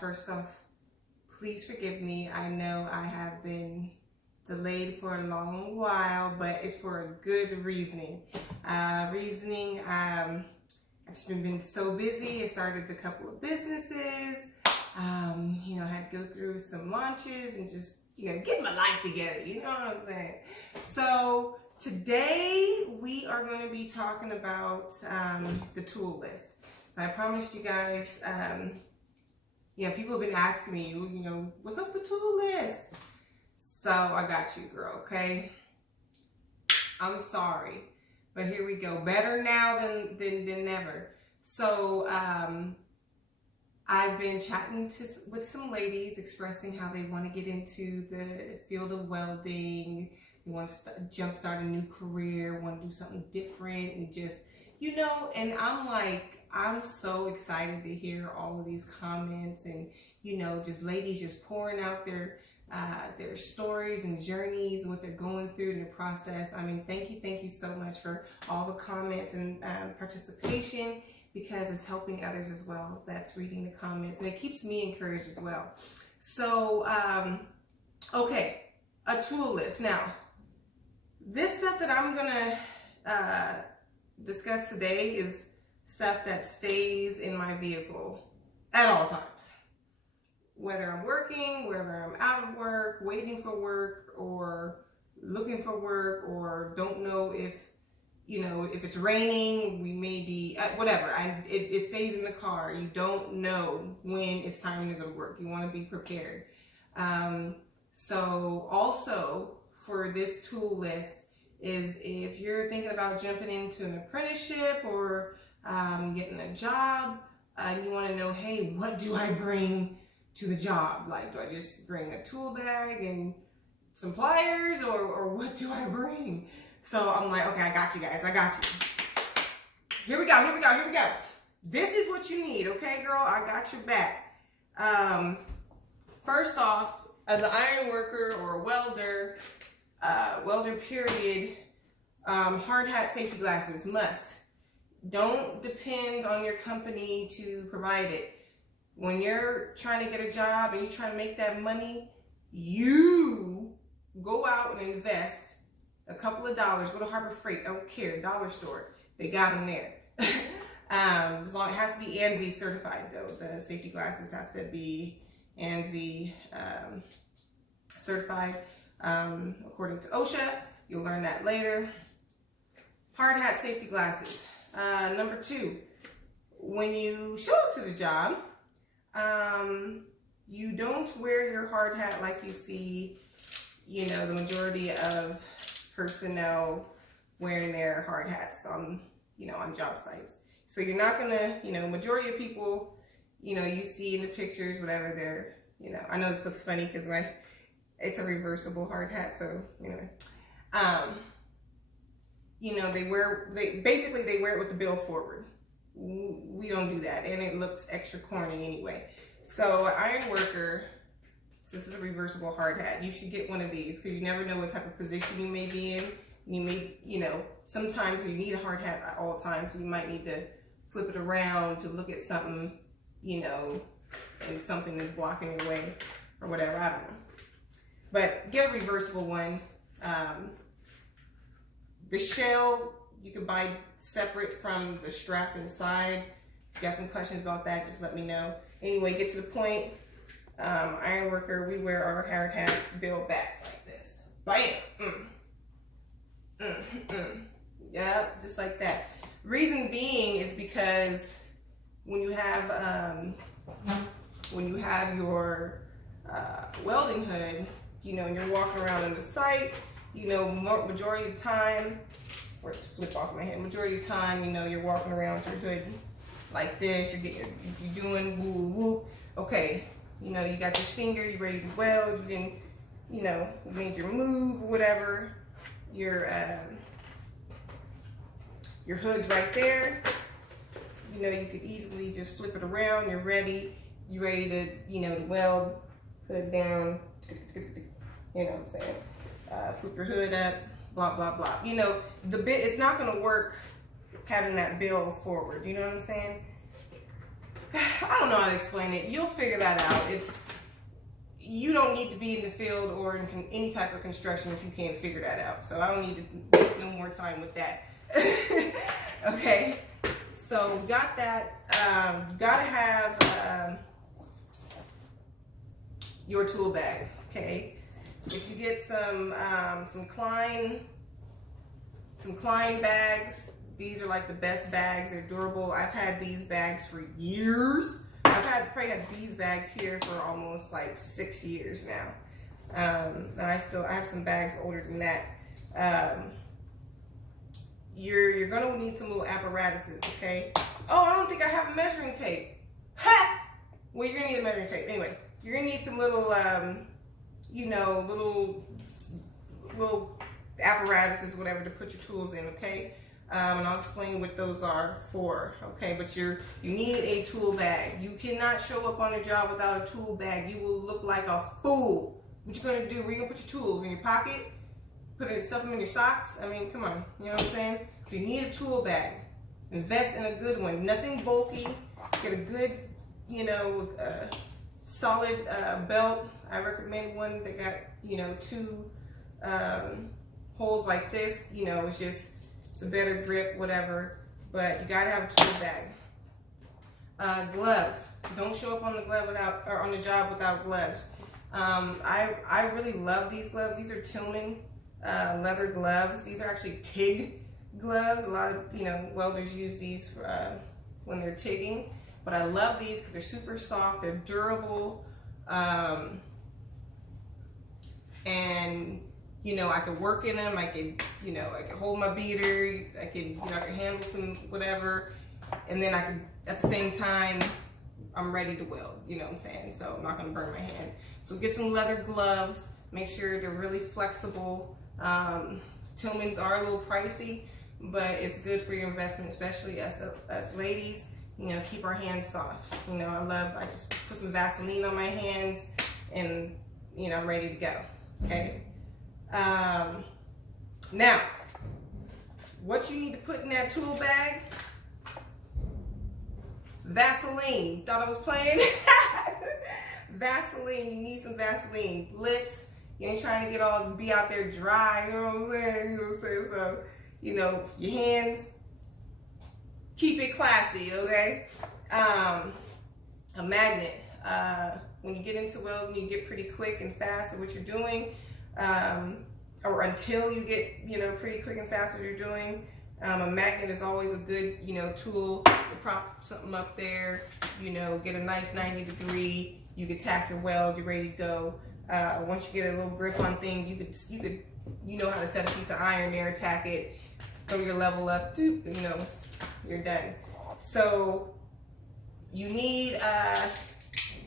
first off, please forgive me. I know I have been delayed for a long while, but it's for a good reasoning. I've just been so busy. I started a couple of businesses. You know, I had to go through some launches and just, you know, get my life together. You know what I'm saying? So today we are going to be talking about the tool list. So I promised you guys, you know, people have been asking me, you know, what's up with the tool list? So I got you, girl, okay? I'm sorry, but here we go. Better now than never. So I've been chatting with some ladies expressing how they want to get into the field of welding. They want to jumpstart a new career, want to do something different, and just, you know, and I'm like, I'm so excited to hear all of these comments and, you know, just ladies just pouring out their stories and journeys and what they're going through in the process. I mean, thank you so much for all the comments and participation, because it's helping others as well that's reading the comments, and it keeps me encouraged as well. So, okay, a tool list. Now, this stuff that I'm gonna discuss today is stuff that stays in my vehicle at all times. Whether I'm working, whether I'm out of work, waiting for work, or looking for work, or don't know if, you know, if it's raining, we may be, whatever. It stays in the car. You don't know when it's time to go to work. You want to be prepared. So also for this tool list is if you're thinking about jumping into an apprenticeship or getting a job, and you want to know, hey, what do I bring to the job? Like, do I just bring a tool bag and some pliers, or what do I bring? So I'm like, okay, I got you guys, I got you. Here we go. This is what you need, okay, girl? I got your back. First off, as an iron worker or a welder, period, hard hat, safety glasses, must. Don't depend on your company to provide it. When you're trying to get a job and you're trying to make that money, you go out and invest a couple of dollars. Go to Harbor Freight, I don't care, dollar store. They got them there. As long, it has to be ANSI certified though. The safety glasses have to be ANSI certified according to OSHA. You'll learn that later. Hard hat, safety glasses. Number 2, when you show up to the job, you don't wear your hard hat like you see, you know, the majority of personnel wearing their hard hats on, you know, on job sites. So you're not gonna, you know, majority of people, you know, you see in the pictures, whatever, they're, you know, I know this looks funny because it's a reversible hard hat, so, you know, you know, they wear it with the bill forward. We don't do that, and it looks extra corny anyway. So iron worker, so this is a reversible hard hat. You should get one of these because you never know what type of position you may be in. You may, you know, sometimes you need a hard hat at all times, so you might need to flip it around to look at something, you know, and something is blocking your way or whatever, I don't know. But get a reversible one. The shell you can buy separate from the strap inside. If you got some questions about that, just let me know. Anyway, get to the point. Iron worker, we wear our hard hats built back like this. Bam! Yeah, just like that. Reason being is because when you have your welding hood, you know, and you're walking around on the site, you know, majority of the time, before it's flip off my head, majority of the time, you know, you're walking around with your hood like this, you're doing woo woo. Okay, you know, you got your stinger, you're ready to weld, you didn't, you know, you made your move or whatever. Your hood's right there. You know, you could easily just flip it around. You're ready to, you know, to weld. Hood down. You know what I'm saying? Flip your hood up. Blah blah blah. You know, it's not going to work having that bill forward. You know what I'm saying? I don't know how to explain it. You'll figure that out. You don't need to be in the field or in any type of construction if you can't figure that out. So I don't need to waste no more time with that. Okay, so we got that. Gotta have your tool bag. Okay, if you get some Klein bags, these are like the best bags. They're durable. I've had these bags for years. I've probably had these bags here for almost like 6 years now. And I have some bags older than that. You're gonna need some little apparatuses, okay? Oh, I don't think I have a measuring tape. Ha! Well, you're gonna need a measuring tape. Anyway, you're gonna need some little, little apparatuses, whatever, to put your tools in, okay? And I'll explain what those are for, okay? But you need a tool bag. You cannot show up on a job without a tool bag. You will look like a fool. What you gonna do? Where you gonna put your tools? In your pocket? Stuff them in your socks? I mean, come on, you know what I'm saying? So you need a tool bag. Invest in a good one. Nothing bulky. Get a good, solid belt. I recommend one that got, 2 holes like this. It's a better grip, whatever. But you gotta have a tool bag. Gloves. Don't show up on the job without gloves. I really love these gloves. These are Tillman leather gloves. These are actually TIG gloves. A lot of welders use these for, when they're TIGging. But I love these because they're super soft. They're durable. And I could work in them. I could hold my beater. I could handle some whatever. And then I could, at the same time, I'm ready to weld. You know what I'm saying? So I'm not gonna burn my hand. So get some leather gloves. Make sure they're really flexible. Tillmans are a little pricey, but it's good for your investment, especially us ladies. Keep our hands soft. I just put some Vaseline on my hands, and I'm ready to go. Okay. Now, what you need to put in that tool bag? Vaseline. Thought I was playing? Vaseline. You need some Vaseline. Lips. You ain't trying to be out there dry. You know what I'm saying? You know what I'm saying? So, your hands. Keep it classy, okay? A magnet. When you get into welding, you get pretty quick and fast at what you're doing. Or until you get, pretty quick and fast what you're doing. A magnet is always a good, tool to prop something up there, get a nice 90 degree, you could tack your weld, you're ready to go. Once you get a little grip on things, you could how to set a piece of iron there, tack it, throw your level up, you're done. So you need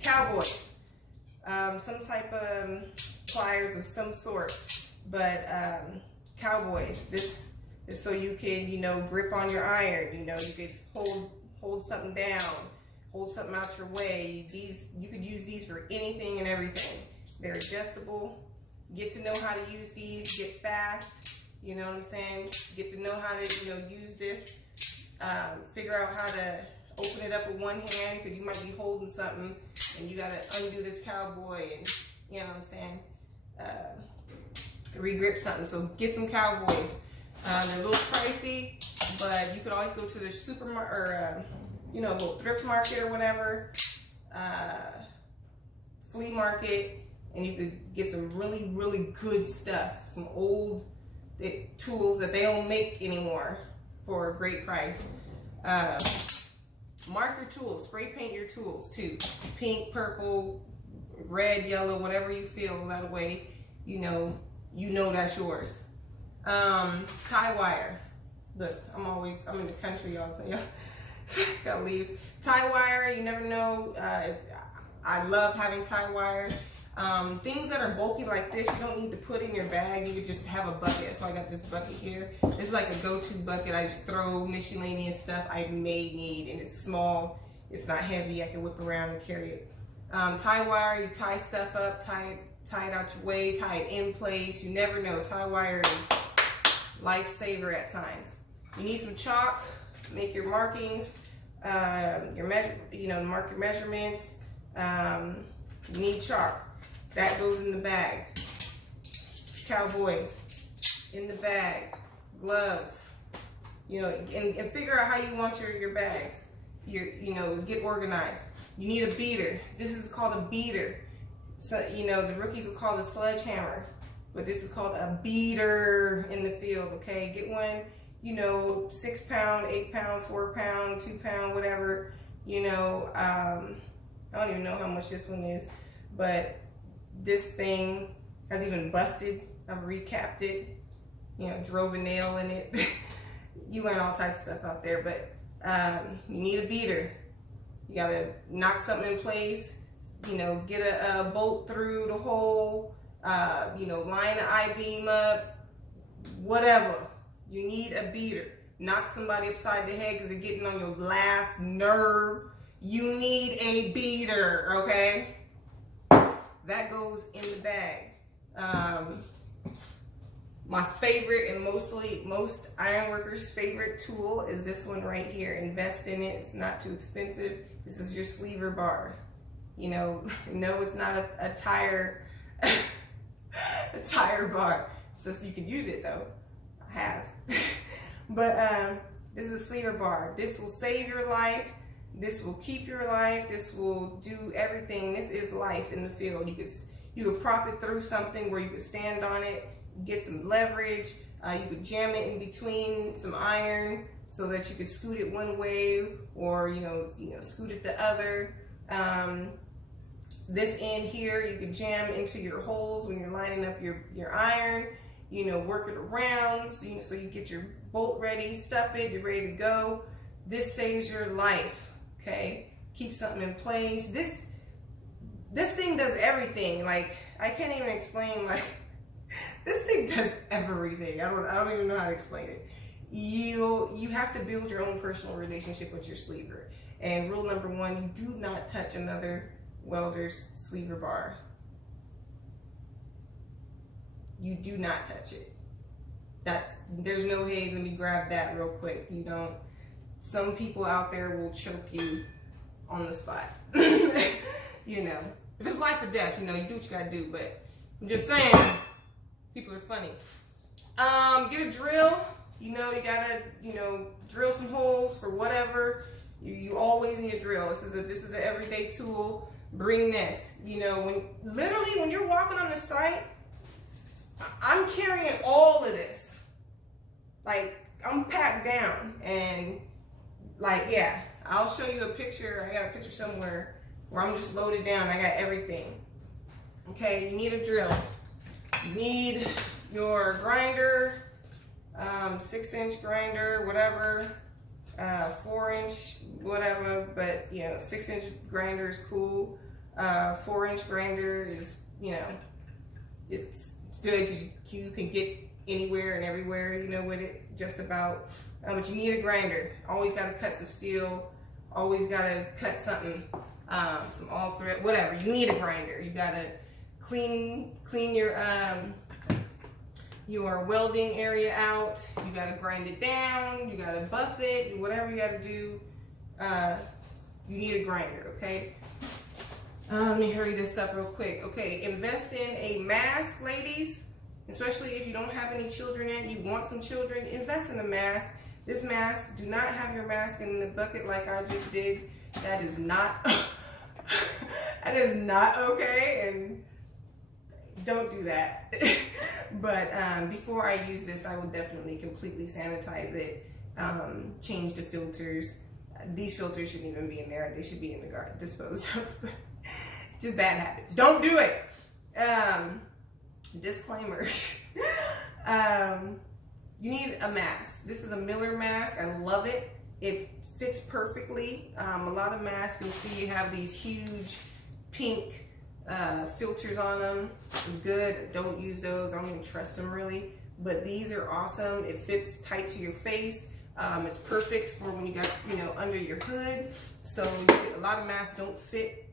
cowboys, some type of pliers of some sort, but cowboys. This is so you can grip on your iron. You could hold something down, hold something out your way. You could use these for anything and everything. They're adjustable. Get to know how to use these. Get fast. You know what I'm saying? Get to know how to use this. Figure out how to open it up with one hand, because you might be holding something and you got to undo this cowboy and you know what I'm saying, re-grip something. So get some cowboys. They're a little pricey, but you could always go to the supermarket or a little thrift market or whatever, flea market, and you could get some really, really good stuff, some old tools that they don't make anymore for a great price. Mark your tools, spray paint your tools too. Pink, purple, red, yellow, whatever you feel, that way you know that's yours. Tie wire. Look, I'm in the country, y'all. Got leaves. Tie wire, you never know. I love having tie wire. Things that are bulky like this, you don't need to put in your bag. You could just have a bucket. So I got this bucket here. This is like a go-to bucket. I just throw miscellaneous stuff I may need, and it's small. It's not heavy. I can whip around and carry it. Tie wire, you tie stuff up, tie it out your way, tie it in place. You never know. Tie wire is lifesaver at times. You need some chalk. Make your markings. your mark your measurements. You need chalk. That goes in the bag. Cowboys, in the bag. Gloves. And figure out how you want your bags. Get organized. You need a beater. This is called a beater. So, the rookies will call it a sledgehammer, but this is called a beater in the field, okay? Get one, 6 pound, 8 pound, 4 pound, 2 pound, whatever, I don't even know how much this one is, but this thing has even busted. I've recapped it, drove a nail in it. You learn all types of stuff out there, but you need a beater. You gotta knock something in place, get a bolt through the hole, line an I-beam up, whatever. You need a beater. Knock somebody upside the head because they're getting on your last nerve. You need a beater, okay? That goes in the bag. My favorite and most ironworkers' favorite tool is this one right here. Invest in it. It's not too expensive. This is your sleever bar. No, it's not a tire a tire bar. So you can use it though. I have. But this is a sleever bar. This will save your life. This will keep your life. This will do everything. This is life in the field. You could prop it through something where you could stand on it, get some leverage. You could jam it in between some iron so that you could scoot it one way or scoot it the other. This end here you could jam into your holes when you're lining up your iron. Work it around so you get your bolt ready, stuff it, you're ready to go. This saves your life. Okay, keep something in place. This thing does everything. Like, I can't even explain. Like, this thing does everything. I don't even know how to explain it. You have to build your own personal relationship with your sleever. And rule number 1, you do not touch another welder's sleever bar. You do not touch it. There's no, hey, let me grab that real quick. You don't. Some people out there will choke you on the spot. If it's life or death, you do what you gotta do. But I'm just saying, people are funny. Get a drill. You gotta, drill some holes for whatever. You always need a drill. This is an everyday tool. Bring this. When you're walking on the site, I'm carrying all of this. Like, I'm packed down, and yeah, I'll show you a picture. I got a picture somewhere where I'm just loaded down. I got everything. Okay, you need a drill. You need your grinder, 6-inch grinder, whatever, 4-inch, whatever, but 6-inch grinder is cool. 4-inch grinder is, it's good. You can get anywhere and everywhere, with it, just about. But you need a grinder. Always got to cut some steel. Always got to cut something, some all thread, whatever. You need a grinder. You got to clean your welding area out. You got to grind it down. You got to buff it. Whatever you got to do, you need a grinder. Okay. Let me hurry this up real quick. Okay, invest in a mask, ladies. Especially if you don't have any children yet, you want some children, invest in a mask. This mask, do not have your mask in the bucket like I just did. That is not, that is not okay, and don't do that. But before I use this, I will definitely completely sanitize it, change the filters. These filters shouldn't even be in there. They should be in the garden, disposed of. Just bad habits. Don't do it. Disclaimer. You need a mask. This is a Miller mask. I love it. It fits perfectly. A lot of masks, you'll see, have these huge pink filters on them. Good. Don't use those. I don't even trust them really. But these are awesome. It fits tight to your face. It's perfect for when you got, under your hood. So a lot of masks don't fit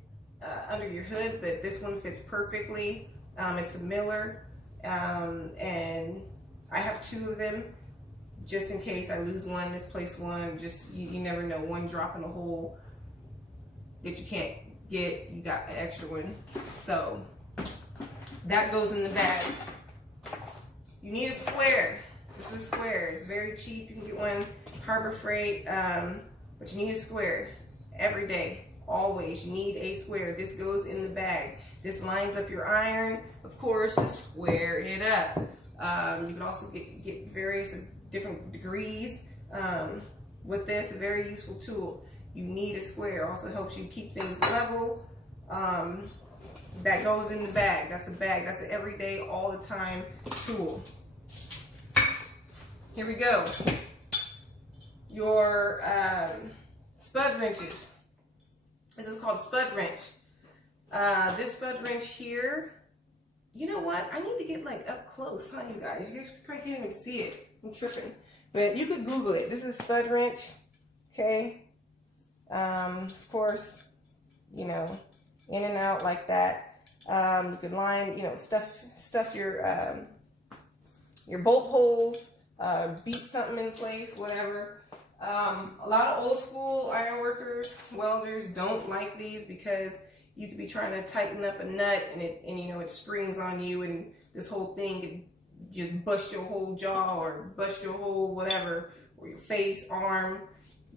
under your hood, but this one fits perfectly. It's a Miller, and I have 2 of them. just in case I lose one, misplace one, just you never know, one drop in a hole that you can't get, you got an extra one. So that goes in the bag. You need a square. This is a square. It's very cheap. You can get one Harbor Freight, but you need a square every day, always. You need a square. This goes in the bag. This lines up your iron, of course, to square it up. You can also get various different degrees with this. A very useful tool. You need a square. Also helps you keep things level. That goes in the bag. That's a bag. That's an everyday, all the time tool. Here we go. Your spud wrenches. This is called Spud Wrench. This Spud Wrench here, you know what? I need to get like up close, huh, you guys? You guys probably can't even see it. I'm tripping. But you could Google it. This is Spud Wrench. Okay. Of course, you know, in and out like that. You could line, you know, stuff your bolt holes, beat something in place, whatever. A lot of old school ironworkers, welders don't like these because you could be trying to tighten up a nut and you know, it springs on you and this whole thing could just bust your whole jaw or bust your whole whatever, or your face, arm.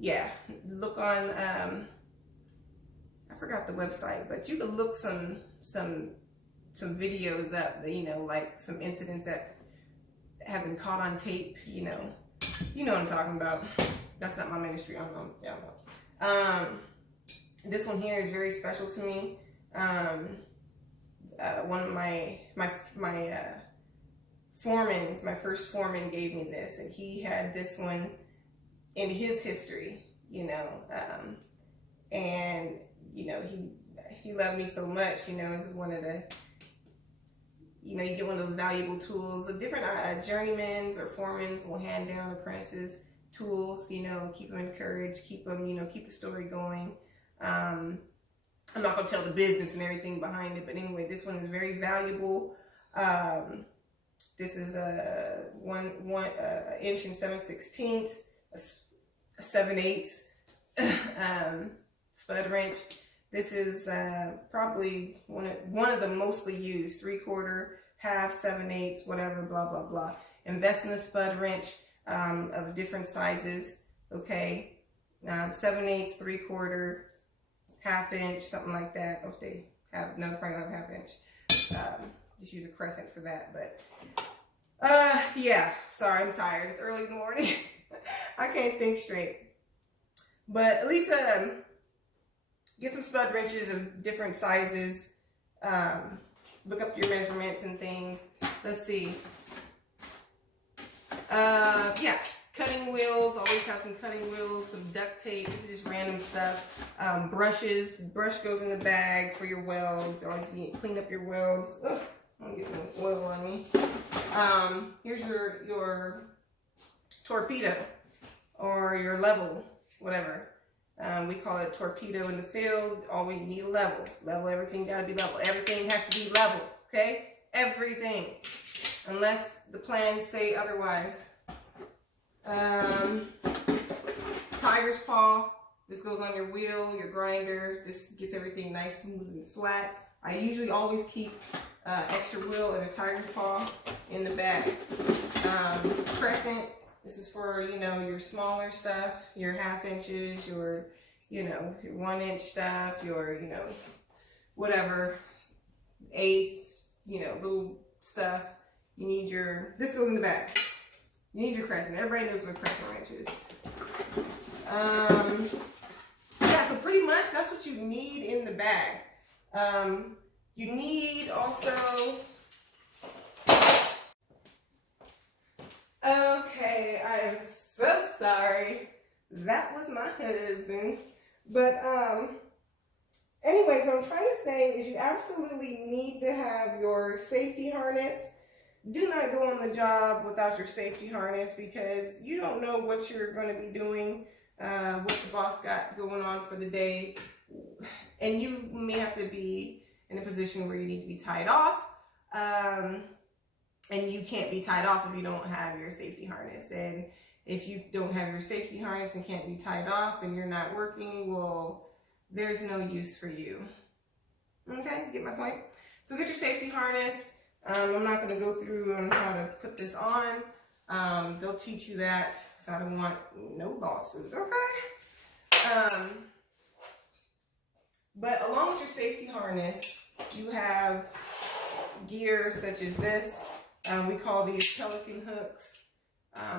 Yeah, look on, I forgot the website, but you could look some videos up, that, you know, like some incidents that have been caught on tape, you know what I'm talking about. That's not my ministry, I don't know. Yeah, I don't know. This one here is very special to me. One of my foremans, my first foreman gave me this, and he had this one in his history, you know, and you know, he loved me so much, you know. This is one of the, you know, you get one of those valuable tools. The different journeymen or foremans will hand down apprentices tools, you know, keep them encouraged, keep them, you know, keep the story going. I'm not gonna tell the business and everything behind it, but anyway, this one is very valuable. This is a 1 inch and 7/16, a 7/8 spud wrench. This is probably one of the mostly used, 3/4, half, 7/8, whatever, blah blah blah. Invest in a spud wrench of different sizes. Okay, 7/8, 3/4, half inch, something like that. If they have, no, probably not half inch. Just use a crescent for that. But yeah, sorry, I'm tired. It's early in the morning. I can't think straight. But at least get some spud wrenches of different sizes. Look up your measurements and things. Let's see. Yeah, cutting wheels. Always have some cutting wheels, some duct tape. This is just random stuff. Brushes. Brush goes in the bag for your welds. You always need to clean up your welds. Ugh, I'm getting oil on me. Here's your torpedo or your level, whatever. We call it torpedo in the field. Always need a level. Level, everything gotta be level. Everything has to be level, okay? Everything. Unless the plans say otherwise. Tiger's paw. This goes on your wheel, your grinder. This gets everything nice, smooth, and flat. I usually always keep extra wheel and a tiger's paw in the bag. Crescent. This is for, you know, your smaller stuff, your half inches, your, you know, your 1 inch stuff, your, you know, whatever, eighth, you know, little stuff. You need your, this goes in the bag. You need your crescent. Everybody knows what a crescent wrench is. Yeah, so pretty much that's what you need in the bag. You need also, okay, I am so sorry. That was my husband. But anyways, what I'm trying to say is you absolutely need to have your safety harness. Do not go on the job without your safety harness because you don't know what you're going to be doing, what the boss got going on for the day. And you may have to be in a position where you need to be tied off. And you can't be tied off if you don't have your safety harness. And If you don't have your safety harness and can't be tied off and you're not working, well, there's no use for you. Okay, get my point? So get your safety harness. I'm not going to go through on how to put this on. They'll teach you that, so I don't want no lawsuit, okay? But along with your safety harness, you have gear such as this. We call these pelican hooks.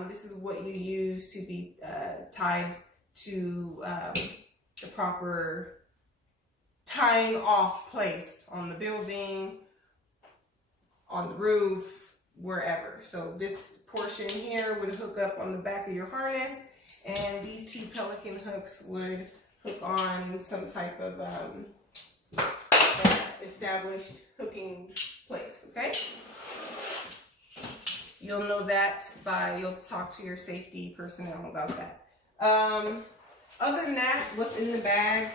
This is what you use to be tied to the proper tying off place on the building, on the roof, wherever. So this portion here would hook up on the back of your harness, and these two pelican hooks would hook on some type of established hooking place, okay? You'll know that you'll talk to your safety personnel about that. Other than that, what's in the bag?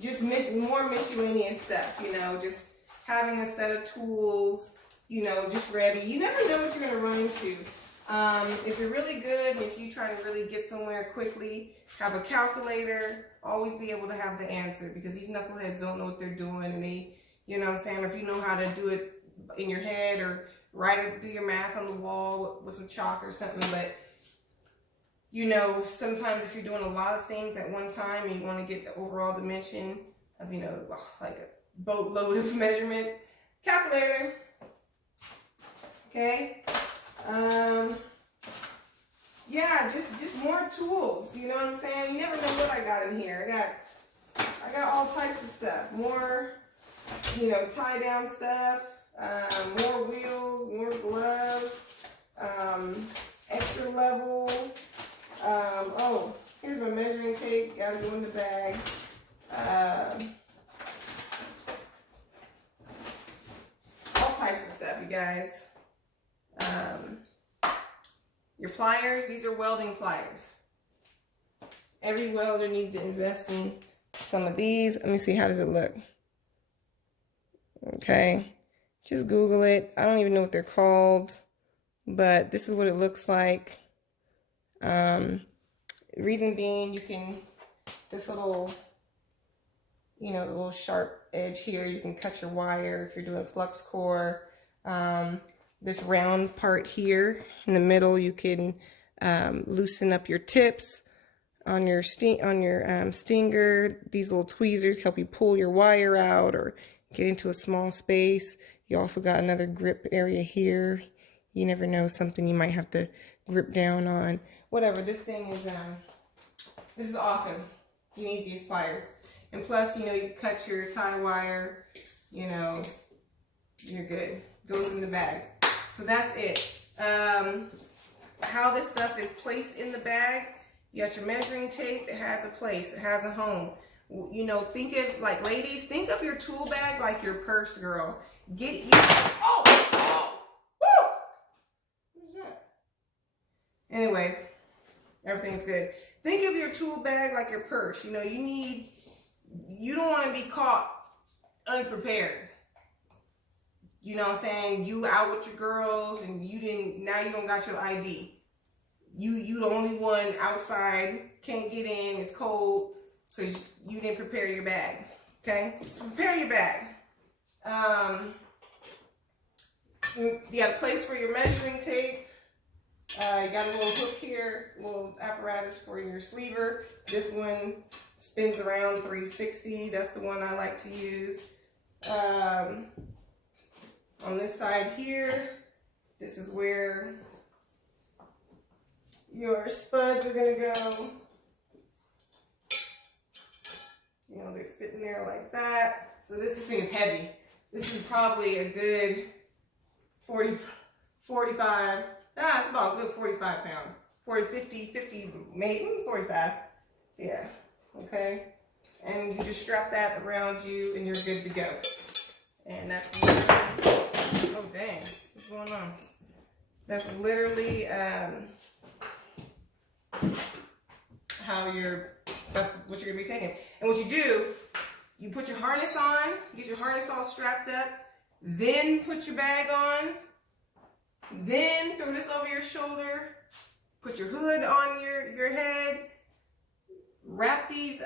Just more miscellaneous stuff, you know, just having a set of tools, you know, just ready. You never know what you're going to run into. If you're really good, and if you try to really get somewhere quickly, have a calculator, always be able to have the answer, because these knuckleheads don't know what they're doing, and they, you know what I'm saying, if you know how to do it in your head or write it, do your math on the wall with some chalk or something, but you know, sometimes if you're doing a lot of things at one time and you want to get the overall dimension of, you know, like a boatload of measurements, calculator, okay? Yeah, just more tools, you know what I'm saying? You never know what I got in here. I got all types of stuff. More, you know, tie down stuff, more wheels, more gloves, extra level. Oh, here's my measuring tape. Gotta go in the bag. All types of stuff, you guys. Your pliers, these are welding pliers. Every welder needs to invest in some of these. Let me see, how does it look? Okay, just Google it. I don't even know what they're called, but this is what it looks like. Reason being, you can, this little, you know, the little sharp edge here, you can cut your wire if you're doing flux core. This round part here in the middle, you can loosen up your tips on your stinger. These little tweezers help you pull your wire out or get into a small space. You also got another grip area here. You never know, something you might have to grip down on. Whatever, this thing is, this is awesome. You need these pliers. And plus, you know, you cut your tie wire, you know, you're good. Goes in the bag. So that's it. How this stuff is placed in the bag, you got your measuring tape, it has a place, it has a home. You know, think of, like, ladies, think of your tool bag like your purse, girl. Get you, oh, woo! What is that? Anyways, everything's good. Think of your tool bag like your purse. You know, you don't want to be caught unprepared. You know what I'm saying? You out with your girls and now you don't got your ID. You the only one outside, can't get in, it's cold, because you didn't prepare your bag, okay? So prepare your bag. You got a place for your measuring tape. You got a little hook here, little apparatus for your sleever. This one spins around 360. That's the one I like to use. On this side here, this is where your spuds are gonna go. You know, they're fitting there like that. So this thing is heavy. This is probably a good 45. It's about a good 45 pounds. 40, 50, maybe 45. Yeah, okay. And you just strap that around you and you're good to go. And that's literally, oh dang, what's going on? That's literally that's what you're gonna be taking. And what you do, you put your harness on, get your harness all strapped up, then put your bag on, Then throw this over your shoulder. Put your hood on your head. Wrap these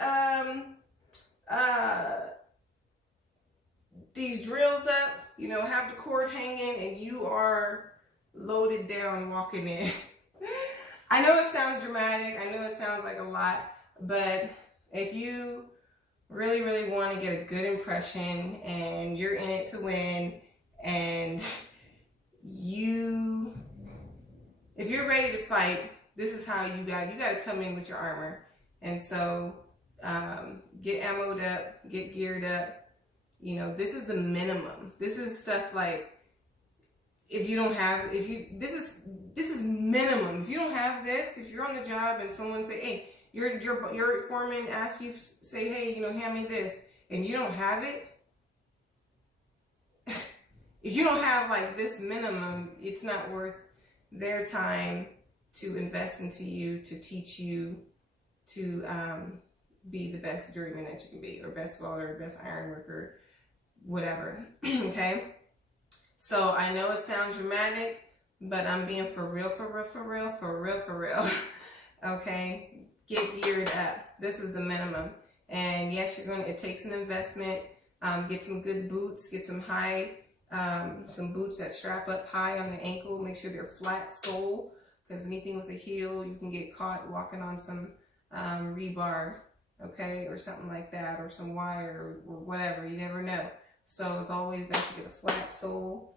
drills up. You know, have the cord hanging, and you are loaded down walking in. I know it sounds dramatic. I know it sounds like a lot, but if you really, really want to get a good impression and you're in it to win, and if you're ready to fight, this is how you got to come in with your armor. And so get ammoed up, get geared up. You know, this is the minimum. This is stuff like, this is minimum. If you don't have this, if you're on the job and someone say, hey, your foreman asks you, say, hey, you know, hand me this, and you don't have it, if you don't have like this minimum, it's not worth their time to invest into you, to teach you to be the best journeyman that you can be, or best welder, best ironworker, whatever. Okay? So I know it sounds dramatic, but I'm being for real. Okay? Get geared up. This is the minimum. And yes, it takes an investment. Get some good boots, get some some boots that strap up high on the ankle. Make sure they're flat sole, because anything with a heel, you can get caught walking on some rebar, okay, or something like that, or some wire, or whatever. You never know. So it's always best to get a flat sole.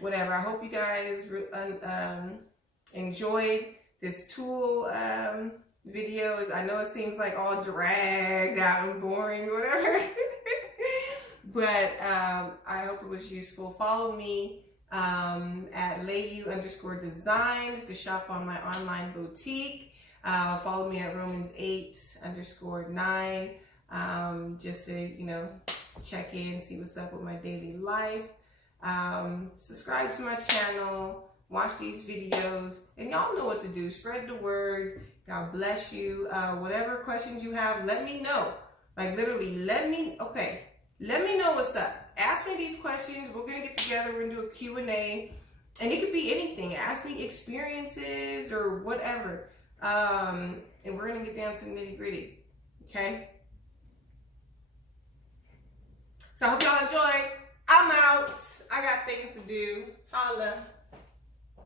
Whatever. I hope you guys enjoyed this tool videos. I know it seems like all dragged out and boring, whatever. But I hope it was useful. Follow me at layu_designs to shop on my online boutique. Follow me at Romans8_9 just to, you know, check in, see what's up with my daily life. Subscribe to my channel, watch these videos, and y'all know what to do. Spread the word. God bless you. Whatever questions you have, let me know. Like literally, let me know what's up. Ask me these questions. We're going to get together. We're going to do a Q&A. And it could be anything. Ask me experiences or whatever. And we're going to get down to the nitty gritty. Okay? So I hope y'all enjoyed. I'm out. I got things to do. Holla.